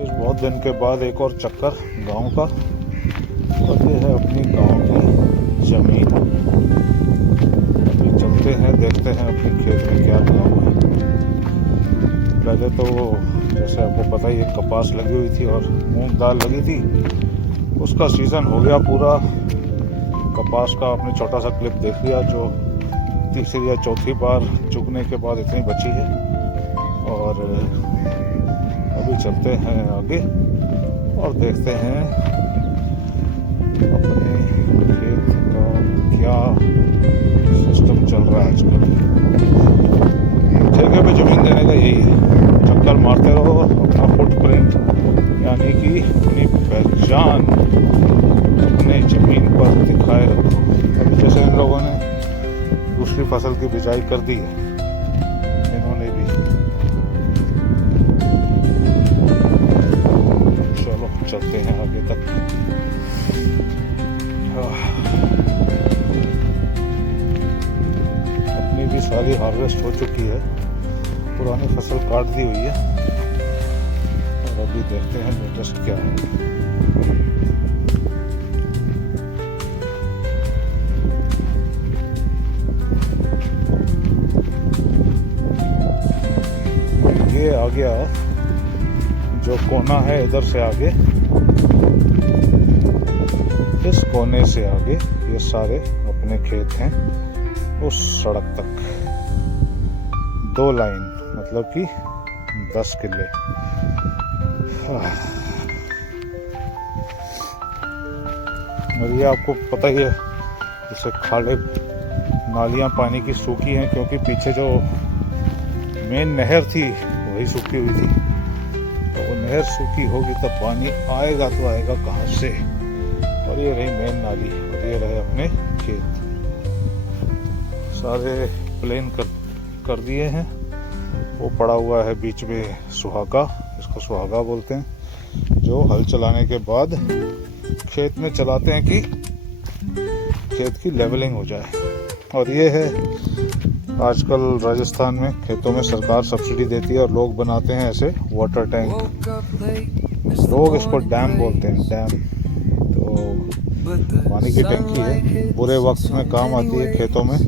इस बहुत दिन के बाद एक और चक्कर गांव का, और ये है अपनी गांव की जमीन। अभी चलते हैं, देखते हैं अपने खेत में क्या लगा हुआ है। पहले तो जैसे आपको पता ही है कपास लगी हुई थी और मूंग दाल लगी थी, उसका सीज़न हो गया पूरा। कपास का आपने छोटा सा क्लिप देख लिया, जो तीसरी या चौथी बार चुगने के बाद इतनी बची है। और अभी चलते हैं आगे और देखते हैं अपने खेत का क्या सिस्टम चल रहा है आजकल। ठेके पे ज़मीन देने का यही है, चक्कर मारते रहो, अपना फुटप्रिंट यानी कि अपनी पहचान अपने ज़मीन पर दिखाए रखो। अभी जैसे इन लोगों ने दूसरी फसल की बिजाई कर दी है, इन्होंने भी। चलो चलते हैं आगे तक। अपनी भी सारी हार्वेस्ट हो चुकी है, पुरानी फसल काट दी हुई है, और अभी देखते हैं लेटेस्ट क्या है। ये आ गया जो कोना है, इधर से आगे, इस कोने से आगे ये सारे अपने खेत हैं उस सड़क तक। 2 लाइन, मतलब कि 10 किले। और ये आपको पता ही है, जैसे खाले नालियां पानी की सूखी हैं, क्योंकि पीछे जो मेन नहर थी वही सूखी हुई थी। तो वो नहर सूखी होगी तब पानी आएगा तो आएगा कहाँ से। और ये रही मेन नाली, और ये रहे अपने खेत सारे प्लेन कर दिए हैं। वो पड़ा हुआ है बीच में सुहागा, इसको सुहागा बोलते हैं, जो हल चलाने के बाद खेत में चलाते हैं कि खेत की लेवलिंग हो जाए। और ये है आजकल राजस्थान में खेतों में सरकार सब्सिडी देती है और लोग बनाते हैं ऐसे वाटर टैंक। लोग इसको डैम बोलते हैं, डैम। तो पानी की टंकी है, बुरे वक्त में काम आती है खेतों में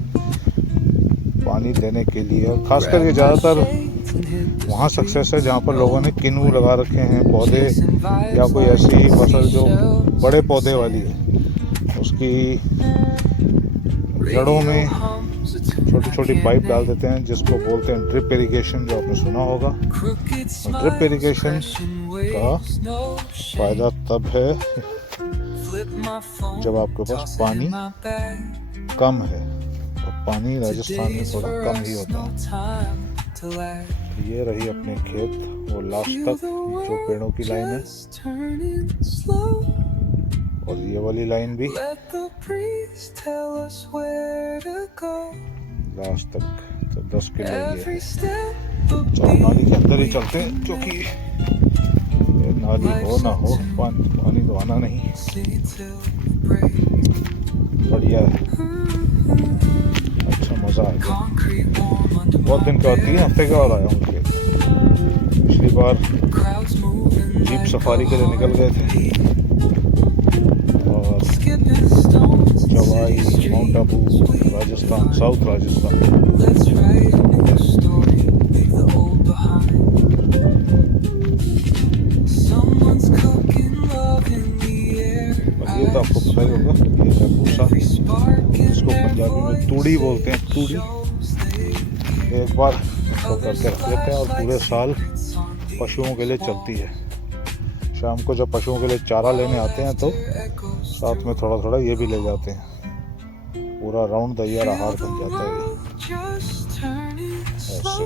पानी देने के लिए। और खासकर ये ज़्यादातर वहाँ सक्सेस है जहाँ पर लोगों ने किन्नू लगा रखे हैं, पौधे, या कोई ऐसी ही फसल जो बड़े पौधे वाली है, उसकी जड़ों में छोटी छोटी पाइप डाल देते हैं, जिसको बोलते हैं ड्रिप इरिगेशन, जो आपने सुना होगा। ड्रिप इरिगेशन का फायदा तब है जब आपके पास पानी कम है, और पानी राजस्थान में थोड़ा कम ही होता है। ये रही अपने खेत, वो लास्ट तक जो पेड़ों की लाइन है, और ये वाली लाइन भी लास्ट तक। तो 10 किलो ये है। चलो नाली के अंदर ही चलते हैं, क्योंकि नाली हो ना हो पानी तो आना नहीं। बढ़िया है, अच्छा मज़ा आएगा। बहुत दिन का 3 हफ्ते के बाद आया हूँ खेत। पिछली बार जीप सफारी के लिए निकल गए थे, और जवाई, माउंट आबू, राजस्थान, साउथ राजस्थान। और ये तो आपको पता ही होगा, ये है भूसा, इसको पंजाबी में तूड़ी बोलते हैं, तूड़ी। एक बार इसको करके रख लेते हैं और पूरे साल पशुओं के लिए चलती है। शाम को जब पशुओं के लिए चारा लेने आते हैं तो साथ में थोड़ा थोड़ा ये भी ले जाते हैं। पूरा राउंड द ईयर आहार बन जाता है ऐसे।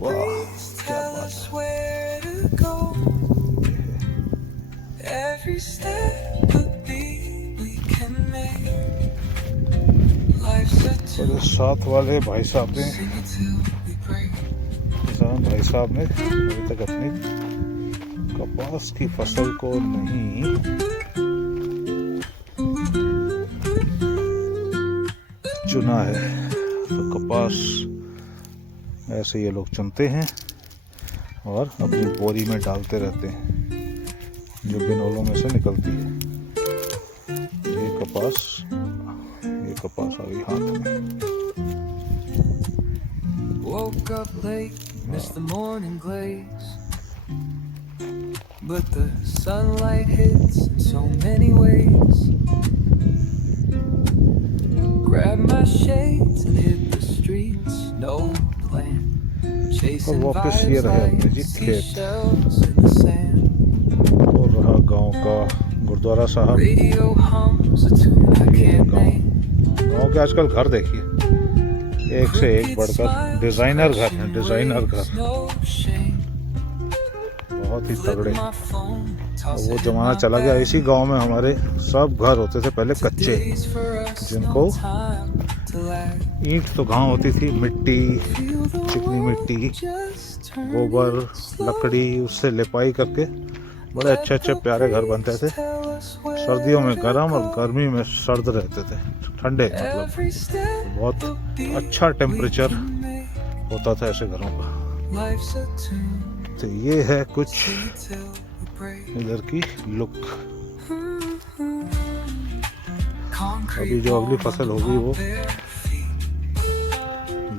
वाह क्या बात है। और साथ वाले भाई साहब ने अभी तक अपनी कपास की फसल को नहीं चुना है। तो कपास ऐसे ये लोग चुनते हैं, और अपनी बोरी में डालते रहते हैं जो बिनोलों में से निकलती है। ये कपास आ गई हाथ में। Woke up late, missed the morning glaze, but the sunlight hits in so many ways. Grab my shades and hit the streets, no plan. Chasing वापस ये रहे अपने जी खेत। seashells in the sand. और रहा गांव का गुरुद्वारा साहब। Radio hums a tune I can't name. गांव के आजकल घर देखिए, एक से एक बढ़कर डिजाइनर घर हैं, डिजाइनर घर, बहुत ही तगड़े। वो जमाना चला गया। इसी गांव में हमारे सब घर होते थे पहले कच्चे, जिनको ईंट तो गांव होती थी, मिट्टी, चिकनी मिट्टी, गोबर, लकड़ी, उससे लिपाई करके बड़े अच्छे अच्छे प्यारे घर बनते थे। सर्दियों में गर्म और गर्मी में सर्द रहते थे, ठंडे मतलब बहुत अच्छा टेम्परेचर होता था ऐसे घरों का। तो ये है कुछ इधर की लुक। अभी जो अगली फसल होगी वो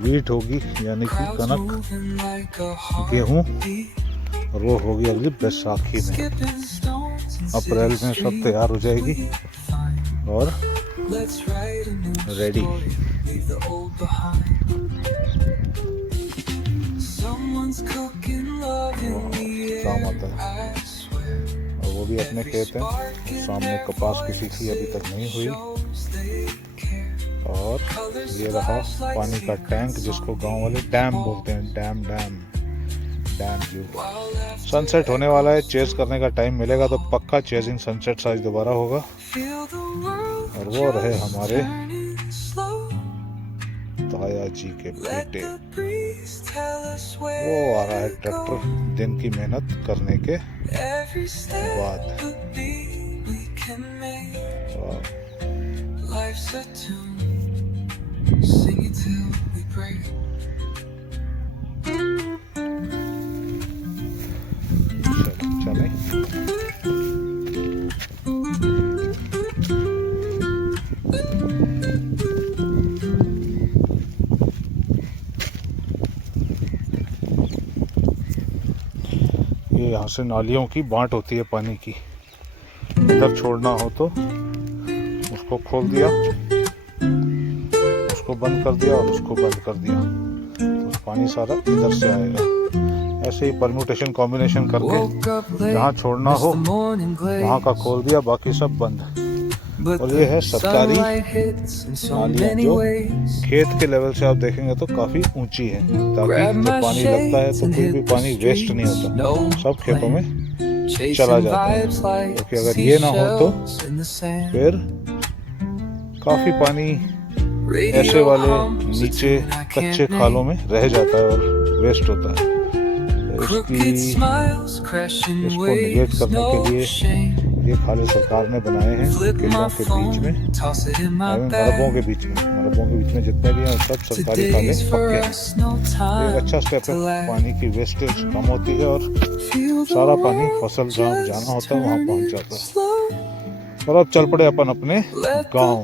वीट होगी, यानी कि कनक, गेहूं, और वो होगी अगली बैसाखी में। अप्रैल में सब तैयार हो जाएगी और रेडी। शाम आता है और वो भी अपने खेत हैं। सामने कपास किसी की अभी तक नहीं हुई। और ये रहा पानी का टैंक, जिसको गांव वाले डैम बोलते हैं। Dam view. सनसेट होने वाला है। चेज करने का टाइम मिलेगा तो पक्का चेजिंग सनसेट साइज दोबारा होगा। और वो रहे हमारे ताया जी के बेटे। वो आ रहा है ट्रैक्टर दिन की मेहनत करने के बाद। चले ये यहाँ से नालियों की बांट होती है पानी की। इधर छोड़ना हो तो उसको खोल दिया, उसको बंद कर दिया और उसको बंद कर दिया, तो पानी सारा इधर से आएगा। ऐसे ही परम्यूटेशन कॉम्बिनेशन करके जहाँ छोड़ना हो वहाँ का खोल दिया, बाकी सब बंद। और ये है सरकारी नालियाँ जो खेत के लेवल से आप देखेंगे तो काफी ऊंची है, ताकि जब पानी लगता है तो कोई भी पानी वेस्ट नहीं होता, सब खेतों में चला जाता है। क्योंकि अगर ये ना हो तो फिर काफी पानी ऐसे वाले नीचे कच्चे खालों में रह जाता है और वेस्ट होता है। इसको निगेट करने के लिए ये खाले सरकार ने बनाए हैं किलों के बीच में, मरबों के बीच में जितने भी हैं सब सरकारी खाले पक्के हैं। एक अच्छा स्टेप है, पानी की वेस्टेज कम होती है और सारा पानी फसल जहाँ जाना होता है वहाँ पहुँच जाता है। और अब चल पड़े अपन अपने गाँव। और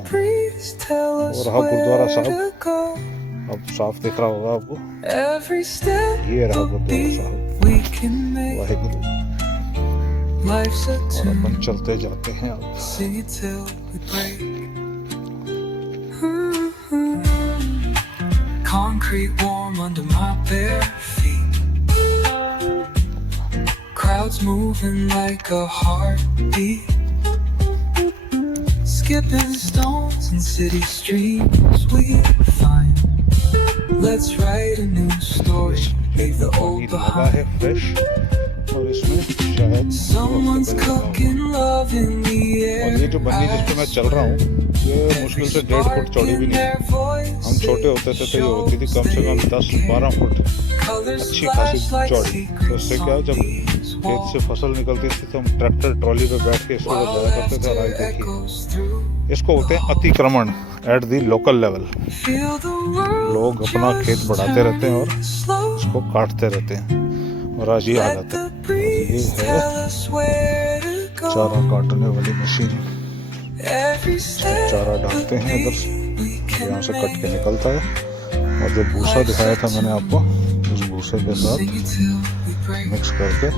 रहा गुरुद्वारा साहब, अब साफ दिख रहा होगा आपको। ये रहा गुरुद्वारा साहब, वाहिगुरु। और अपन चलते जाते हैं अब। Concrete warm under my bare feet. Crowds moving like a heartbeat. Skipping stones in city streets we find. Let's write a new story, leave the old behind. और इसमें शायद Someone's cooking love in the air. और ये जो बन्नी जिस पे मैं चल रहा हूँ ये मुश्किल से 1.5 फुट चौड़ी भी नहीं है। हम छोटे होते थे तो ये होती थी कम से कम 10-12 फुट अच्छी खासी चौड़ी। तो इससे क्या, जब खेत से फसल निकलती थी तो हम ट्रैक्टर ट्रॉली पे बैठ के इसको जाया करते थे। और आज देखिए, इसको होते हैं अतिक्रमण एट दी लोकल लेवल। लोग अपना खेत बढ़ाते रहते हैं और इसको काटते रहते हैं। और आज ये Let हालत है। the breeze ये है tell us where to चारा go. काटने वाली मशीन। Every इसमें चारा step डालते of हैं इधर, we यहाँ can से कट के make. निकलता है और जो भूसा दिखाया था मैंने आपको, उस भूसे के साथ Sing it till we break. Mix करके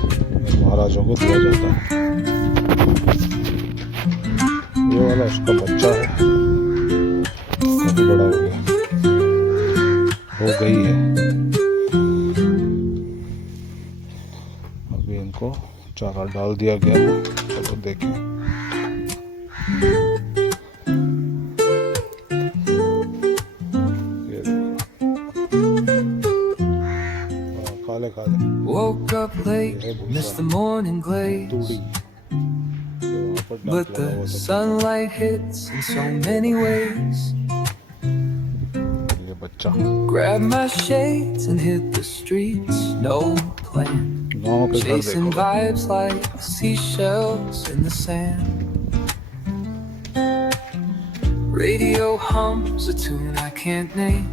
महाराजों को दिया जाता है। ये वाला उसका बच्चा है, काफी बड़ा हो गया, हो गई है। अभी इनको चारा डाल दिया गया है, चलो देखें। ये काले काले Woke up late, missed the morning glaze. तूड़ी, वहाँ पर डंक But लगा हुआ the था। sunlight hits in so many ways. ये बच्चा Grabbed my shades and hit the streets, no plan. गाँव के घर Chasing देखो, vibes like seashells in the sand. Radio hums a tune I can't name.